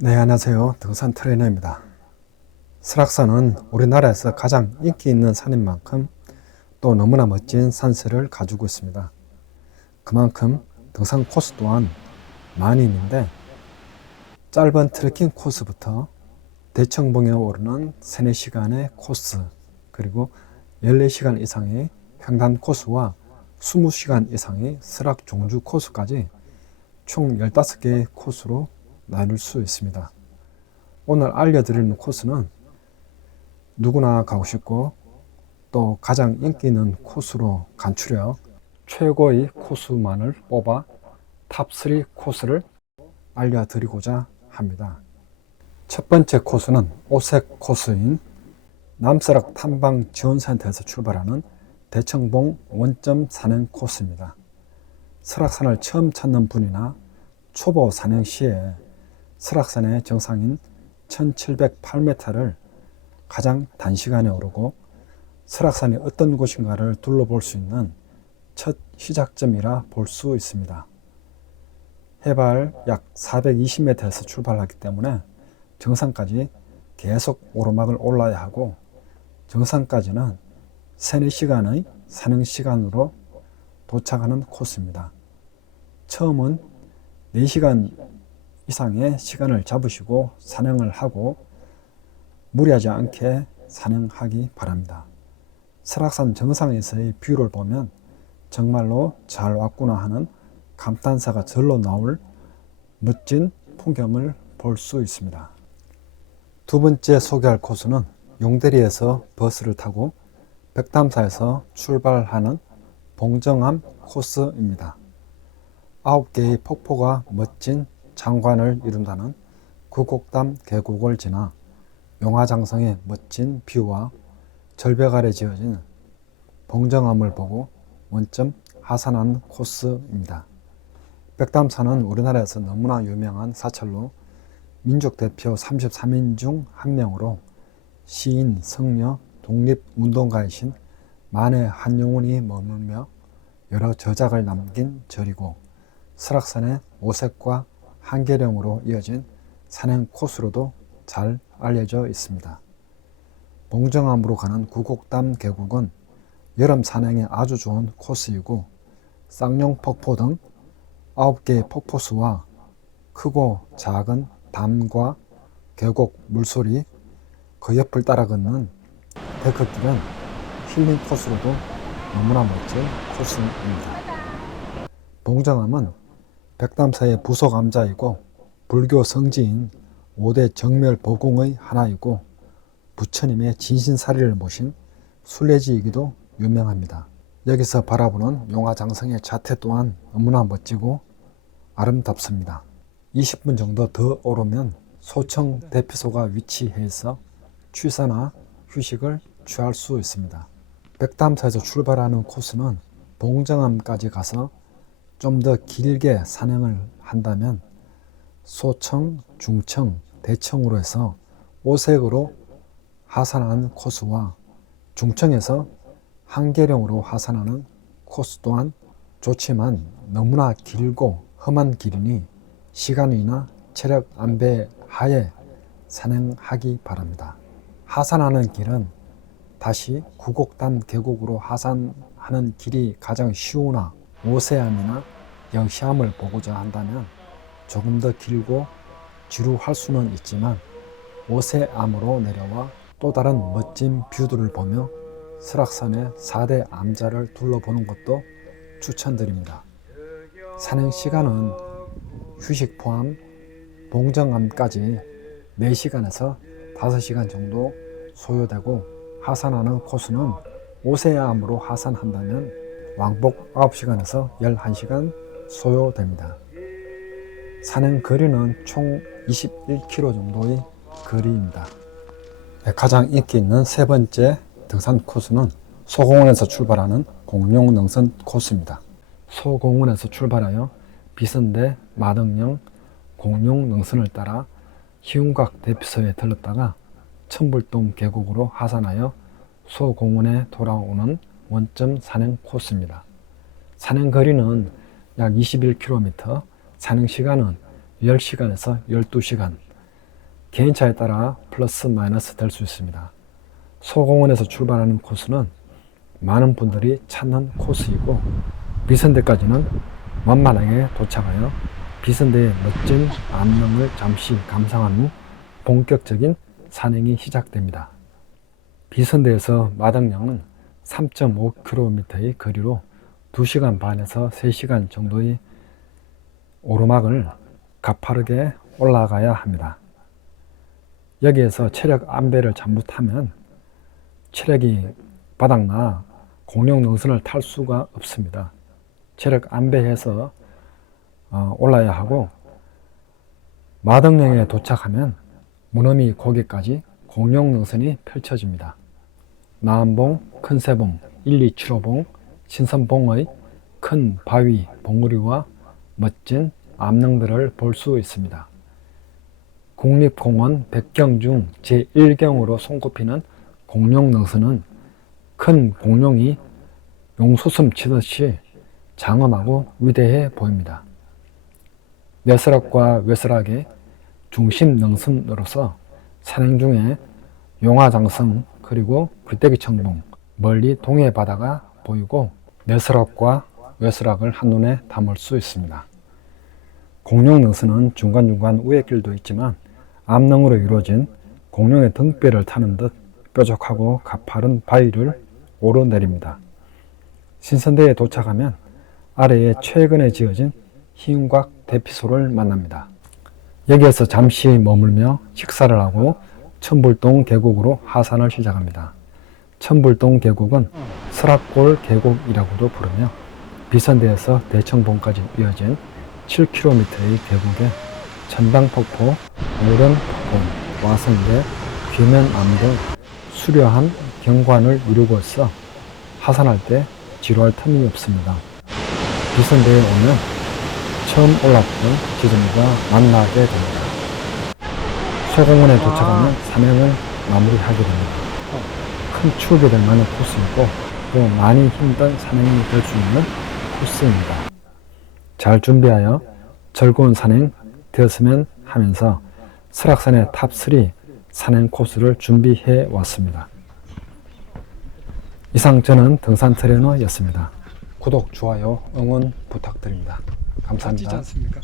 네, 안녕하세요. 등산 트레이너입니다. 설악산은 우리나라에서 가장 인기 있는 산인 만큼 또 너무나 멋진 산세를 가지고 있습니다. 그만큼 등산 코스 또한 많이 있는데 짧은 트레킹 코스부터 대청봉에 오르는 3, 4시간의 코스 그리고 14시간 이상의 횡단 코스와 20시간 이상의 설악 종주 코스까지 총 15개의 코스로 나눌 수 있습니다. 오늘 알려드리는 코스는 누구나 가고 싶고 또 가장 인기 있는 코스로 간추려 최고의 코스만을 뽑아 탑3 코스를 알려드리고자 합니다. 첫 번째 코스는 오색 코스인 남서락 탐방 지원센터에서 출발하는 대청봉 원점 산행 코스입니다. 설악산을 처음 찾는 분이나 초보 산행 시에 설악산의 정상인 1708m를 가장 단시간에 오르고 설악산이 어떤 곳인가를 둘러볼 수 있는 첫 시작점이라 볼 수 있습니다. 해발 약 420m에서 출발하기 때문에 정상까지 계속 오르막을 올라야 하고 정상까지는 3, 4시간의 산행 시간으로 도착하는 코스입니다. 처음은 4시간 이상의 시간을 잡으시고 산행을 하고 무리하지 않게 산행하기 바랍니다. 설악산 정상에서의 뷰를 보면 정말로 잘 왔구나 하는 감탄사가 절로 나올 멋진 풍경을 볼 수 있습니다. 두 번째 소개할 코스는 용대리에서 버스를 타고 백담사에서 출발하는 봉정암 코스입니다. 아홉 개의 폭포가 멋진 장관을 이룬다는 구곡담 계곡을 지나 용화장성의 멋진 뷰와 절벽 아래 지어진 봉정암을 보고 원점 하산하는 코스입니다. 백담산은 우리나라에서 너무나 유명한 사찰로 민족 대표 33인 중 한 명으로 시인, 성녀, 독립운동가이신 만해 한용운이 머물며 여러 저작을 남긴 절이고 설악산의 오색과 한계령으로 이어진 산행 코스로도 잘 알려져 있습니다. 봉정암으로 가는 구곡담 계곡은 여름 산행에 아주 좋은 코스이고 쌍용 폭포 등 9개의 폭포수와 크고 작은 담과 계곡 물소리 그 옆을 따라 걷는 데크길은 힐링 코스로도 너무나 멋진 코스입니다. 봉정암은 백담사의 부속 암자이고 불교 성지인 5대 정멸 보궁의 하나이고 부처님의 진신사리를 모신 순례지이기도 유명합니다. 여기서 바라보는 용화장성의 자태 또한 너무나 멋지고 아름답습니다. 20분 정도 더 오르면 소청 대피소가 위치해 있어 취사나 휴식을 취할 수 있습니다. 백담사에서 출발하는 코스는 봉정암까지 가서 좀 더 길게 산행을 한다면 소청, 중청, 대청으로 해서 오색으로 하산하는 코스와 중청에서 한계령으로 하산하는 코스 또한 좋지만 너무나 길고 험한 길이니 시간이나 체력 안배 하에 산행하기 바랍니다. 하산하는 길은 다시 구곡담 계곡으로 하산하는 길이 가장 쉬우나 오세암이나 영시암을 보고자 한다면 조금 더 길고 지루할 수는 있지만 오세암으로 내려와 또 다른 멋진 뷰들을 보며 설악산의 4대 암자를 둘러보는 것도 추천드립니다. 산행 시간은 휴식 포함 봉정암까지 4시간에서 5시간 정도 소요되고 하산하는 코스는 오세암으로 하산한다면 왕복 9시간에서 11시간 소요됩니다. 산행 거리는 총 21km 정도의 거리입니다. 네, 가장 인기 있는 세 번째 등산 코스는 소공원에서 출발하는 공룡 능선 코스입니다. 소공원에서 출발하여 비선대, 마등령, 공룡 능선을 따라 희운각 대피소에 들렀다가 천불동 계곡으로 하산하여 소공원에 돌아오는 원점 산행 코스입니다. 산행 거리는 약 21km, 산행 시간은 10시간에서 12시간, 개인차에 따라 플러스 마이너스 될 수 있습니다. 소공원에서 출발하는 코스는 많은 분들이 찾는 코스이고 비선대까지는 만만하게 도착하여 비선대의 멋진 암릉을 잠시 감상한 후 본격적인 산행이 시작됩니다. 비선대에서 마당령은 3.5km의 거리로 2시간 반에서 3시간 정도의 오르막을 가파르게 올라가야 합니다. 여기에서 체력 안배를 잘못하면 체력이 바닥나 공룡 능선을 탈 수가 없습니다. 체력 안배해서 어, 올라야 하고 마덕령에 도착하면 무너미 고개까지 공룡 능선이 펼쳐집니다. 나암봉, 큰새봉, 1275봉, 신선봉의 큰 바위, 봉우리와 멋진 암릉들을 볼 수 있습니다. 국립공원 백경 중 제1경으로 손꼽히는 공룡 능선은 큰 공룡이 용수숨 치듯이 장엄하고 위대해 보입니다. 내스락과 외스락의 중심 능선으로서 산행 중에 용화장성 그리고 불대기 청봉 멀리 동해 바다가 보이고 내스락과 외스락을 한눈에 담을 수 있습니다. 공룡 능선은 중간중간 우회길도 있지만 암릉으로 이루어진 공룡의 등뼈를 타는 듯 뾰족하고 가파른 바위를 오르내립니다. 신선대에 도착하면 아래에 최근에 지어진 희운곽 대피소를 만납니다. 여기에서 잠시 머물며 식사를 하고 천불동 계곡으로 하산을 시작합니다. 천불동 계곡은 설악골 계곡이라고도 부르며 비선대에서 대청봉까지 이어진 7km의 계곡에 천당폭포, 오른폭포, 와성대, 귀면암 등 수려한 경관을 이루고 있어 하산할 때 지루할 틈이 없습니다. 비선대에 오면 처음 올랐던 지점과 만나게 됩니다. 소공원에 도착하면 산행을 마무리하게 됩니다. 큰 추억이 될 만한 코스이고 또 많이 힘든 산행이 될 수 있는 코스입니다. 잘 준비하여 즐거운 산행 되었으면 하면서 설악산의 탑3 산행 코스를 준비해 왔습니다. 이상 저는 등산 트레이너였습니다. 구독, 좋아요, 응원 부탁드립니다. 감사합니다.